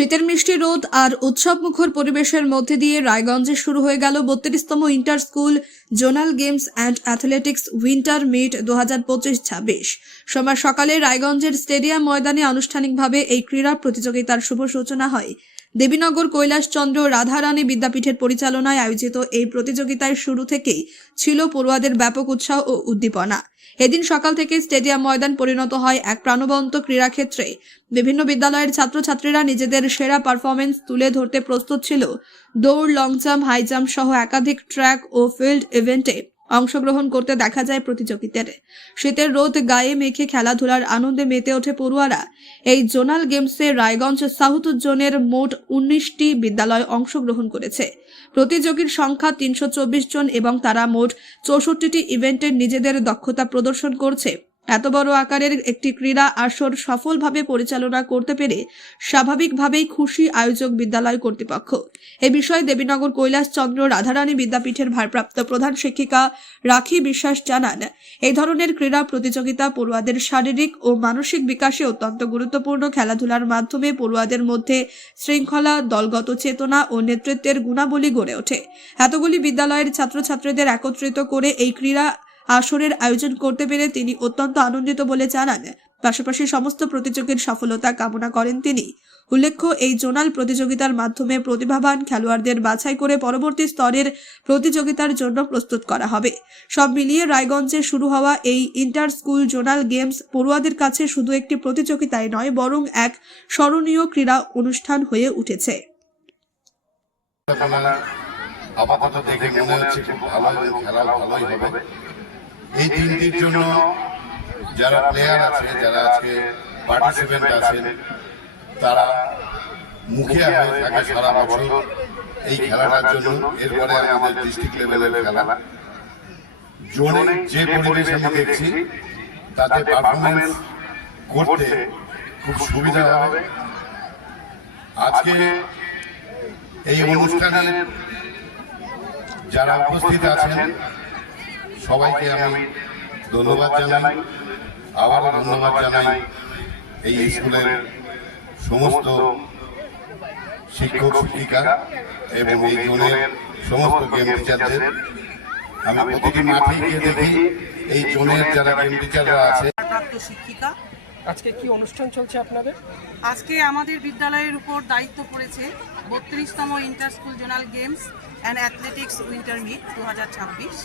শীতের মিষ্টি রোদ আর উৎসবমুখর পরিবেশের মধ্যে দিয়ে রায়গঞ্জে শুরু হয়ে গেল 32তম inter school zonal games and athletics winter meet 2025-26। সোমবার সকালে রায়গঞ্জের স্টেডিয়াম ময়দানে আনুষ্ঠানিকভাবে এই ক্রীড়া প্রতিযোগিতার শুভ সূচনা হয়। দেবীনগর কৈলাসচন্দ্র রাধারানী বিদ্যাপীঠের পরিচালনায় আয়োজিত এই প্রতিযোগিতায় শুরু থেকেই ছিল পড়ুয়াদের ব্যাপক উৎসাহ ও উদ্দীপনা। এদিন সকাল থেকে স্টেডিয়াম ময়দান পরিণত হয় এক প্রাণবন্ত ক্রীড়াক্ষেত্রে। বিভিন্ন বিদ্যালয়ের ছাত্রছাত্রীরা নিজেদের সেরা পারফরমেন্স তুলে ধরতে প্রস্তুত ছিল। দৌড়, লং জাম্প, হাই জাম্প সহ একাধিক ট্র্যাক ও ফিল্ড ইভেন্টে অংশগ্রহণ করতে দেখা যায় প্রতিযোগীদের। শীতের রোদ গায়ে মেখে খেলাধুলার আনন্দে মেতে ওঠে পড়ুয়ারা। এই জোনাল গেমসে রায়গঞ্জ সাউথ জোনের মোট 19টি বিদ্যালয় অংশগ্রহণ করেছে। প্রতিযোগীর সংখ্যা 324 জন এবং তারা মোট 64টি ইভেন্টে নিজেদের দক্ষতা প্রদর্শন করছে। এত বড় আকারের একটি ক্রীড়া আসর সফলভাবে পরিচালনা করতে পেরে স্বাভাবিকভাবেই খুশি আয়োজক বিদ্যালয় কর্তৃপক্ষ। এ বিষয়ে দেবীনগর কৈলাসচন্দ্র রাধারানী বিদ্যাপীঠের ভারপ্রাপ্ত প্রধান শিক্ষিকা রাখি বিশ্বাস জানান, এই ধরনের ক্রীড়া প্রতিযোগিতা পড়ুয়াদের শারীরিক ও মানসিক বিকাশে অত্যন্ত গুরুত্বপূর্ণ। খেলাধুলার মাধ্যমে পড়ুয়াদের মধ্যে শৃঙ্খলা, দলগত চেতনা ও নেতৃত্বের গুণাবলী গড়ে ওঠে। এতগুলি বিদ্যালয়ের ছাত্রছাত্রীদের একত্রিত করে এই ক্রীড়া আসরের আয়োজন করতে পেরে তিনি অত্যন্ত আনন্দিত বলে জানান। পাশাপাশি সমস্ত প্রতিযোগীর সফলতা কামনা করেন তিনি। উল্লেখ্য, এই জোনাল প্রতিযোগিতার মাধ্যমে প্রতিভাবান খেলোয়াড়দের বাছাই করে পরবর্তী স্তরের প্রতিযোগিতার জন্য প্রস্তুত করা হবে। সব মিলিয়ে রায়গঞ্জে শুরু হওয়া এই ইন্টার স্কুল জোনাল গেমস পড়ুয়াদের কাছে শুধু একটি প্রতিযোগিতায় নয়, বরং এক স্মরণীয় ক্রীড়া অনুষ্ঠান হয়ে উঠেছে। আপাতত দেখে মনে হচ্ছে খুব ভালো, খেলা ভালোই হবে। এই দিনটির জন্য যারা প্লেয়ার আছে, যারা আজকে পার্টিসিপেন্ট আছেন, তারা মুখিয়া হয়ে থাকে সারা বছর এই খেলাটার জন্য। এরপরে আমাদের ডিস্ট্রিক্ট লেভেলের খেলা জোনে যে পরিবেশ আমি দেখছি, তাতে পারফরমেন্স করতে খুব সুবিধা হবে। আজকে এই অনুষ্ঠানে যারা উপস্থিত আছেন সবাইকে আমি ধন্যবাদ জানাই। আবারও ধন্যবাদ জানাই এই স্কুলের সমস্ত শিক্ষক শিক্ষিকা এবং এই জোনের সমস্ত গেম টিচারদের। আমি প্রতিটি মাঠে গিয়ে দেখি এই জোনের যারা গেম টিচাররা আছে। শিক্ষিকা, আজকে কি অনুষ্ঠান চলছে আপনাদের? আজকে আমাদের বিদ্যালয়ের উপর দায়িত্ব পড়েছে 32তম inter school zonal games and athletics winter meet 2026।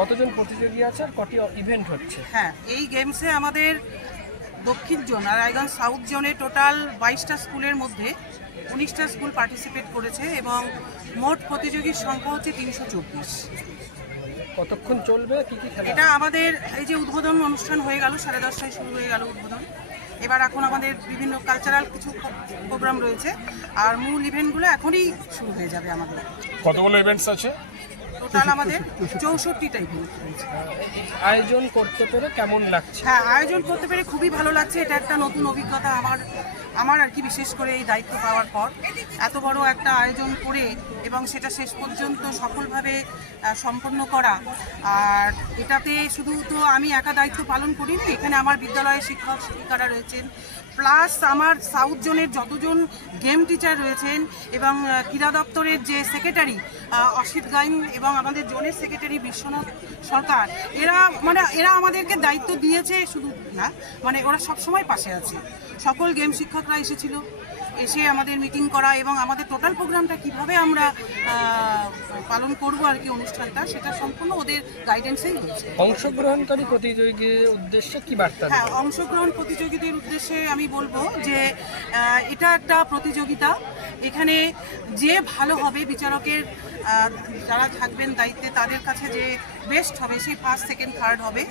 কতজন প্রতিযোগী আছে আর কটি ইভেন্ট হচ্ছে? হ্যাঁ, এই গেমসে আমাদের দক্ষিণ জোন আর রায়গঞ্জ সাউথ জোনে টোটাল 22টা স্কুলের মধ্যে 19টা স্কুল পার্টিসিপেট করেছে এবং মোট প্রতিযোগীর সংখ্যা হচ্ছে 324। কতক্ষণ চলবে, কি কি খেলা? এটা আমাদের এই যে উদ্বোধন অনুষ্ঠান হয়ে গেল, 10:30টায় শুরু হয়ে গেল উদ্বোধন। এবার এখন আমাদের বিভিন্ন কালচারাল কিছু প্রোগ্রাম রয়েছে আর মূল ইভেন্টগুলো এখনই শুরু হয়ে যাবে। আমাদের কতগুলো ইভেন্টস আছে? টোটাল আমাদের 64টা ইভেন্ট রয়েছে। আয়োজন করতে পেরে কেমন লাগছে? হ্যাঁ, আয়োজন করতে পেরে খুবই ভালো লাগছে। এটা একটা নতুন অভিজ্ঞতা আমার আর কি, বিশেষ করে এই দায়িত্ব পাওয়ার পর এত বড় একটা আয়োজন করে এবং সেটা শেষ পর্যন্ত সফলভাবে সম্পন্ন করা। আর এটাতে শুধু তো আমি একা দায়িত্ব পালন করিনি, এখানে আমার বিদ্যালয়ের শিক্ষক শিক্ষিকারা রয়েছেন, প্লাস আমার সাউথ জোনের যতজন গেম টিচার রয়েছেন এবং ক্রীড়া দপ্তরের যে সেক্রেটারি অসিত গাইন এবং আমাদের জোনের সেক্রেটারি বিশ্বনাথ সরকার, এরা আমাদেরকে দায়িত্ব দিয়েছে। শুধু না, ওরা সবসময় পাশে আছে। সকল গেম শিক্ষকরা এসেছিল, এসে আমাদের মিটিং করা এবং আমাদের টোটাল প্রোগ্রামটা কিভাবে আমরা পালন করব আর কি, অনুষ্ঠানটা, সেটা সম্পূর্ণ ওদের গাইডেন্সেই হয়েছে। অংশগ্রহণকারী প্রতিযোগীদের উদ্দেশ্যে কি বার্তা? হ্যাঁ, অংশগ্রহণ প্রতিযোগীদের উদ্দেশ্যে আমি বলবো যে এটা একটা প্রতিযোগিতা। এখানে যে ভালো হবে, বিচারকের যারা থাকবেন দায়িত্বে, তাদের কাছে যে বেস্ট হবে সেই ফার্স্ট, সেকেন্ড, থার্ড হবে।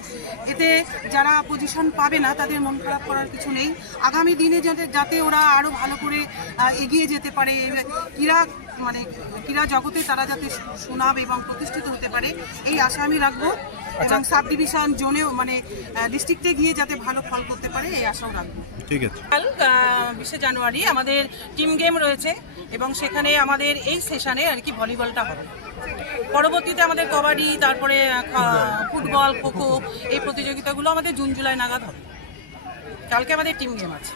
এতে যারা পজিশন পাবে না তাদের মন খারাপ করার কিছু নেই। আগামী দিনে যাতে ওরা আরও ভালো করে এগিয়ে যেতে পারে, ক্রীড়া জগতে তারা যাতে সুনাম এবং প্রতিষ্ঠিত হতে পারে, এই আশা আমি রাখবো। এবং সাব ডিভিশন জোনেও ডিস্ট্রিক্টে গিয়ে যাতে ভালো ফল করতে পারে, এই আশাও রাখবো। ঠিক আছে। 20 জানুয়ারি আমাদের টিম গেম রয়েছে এবং সেখানে আমাদের এই সেশনে আর কি ভলিবলটা হবে। পরবর্তীতে আমাদের কবাডি, তারপরে ফুটবল, খোখো, এই প্রতিযোগিতাগুলো আমাদের জুন জুলাই নাগাদ হবে। কালকে আমাদের টিম গেম আছে।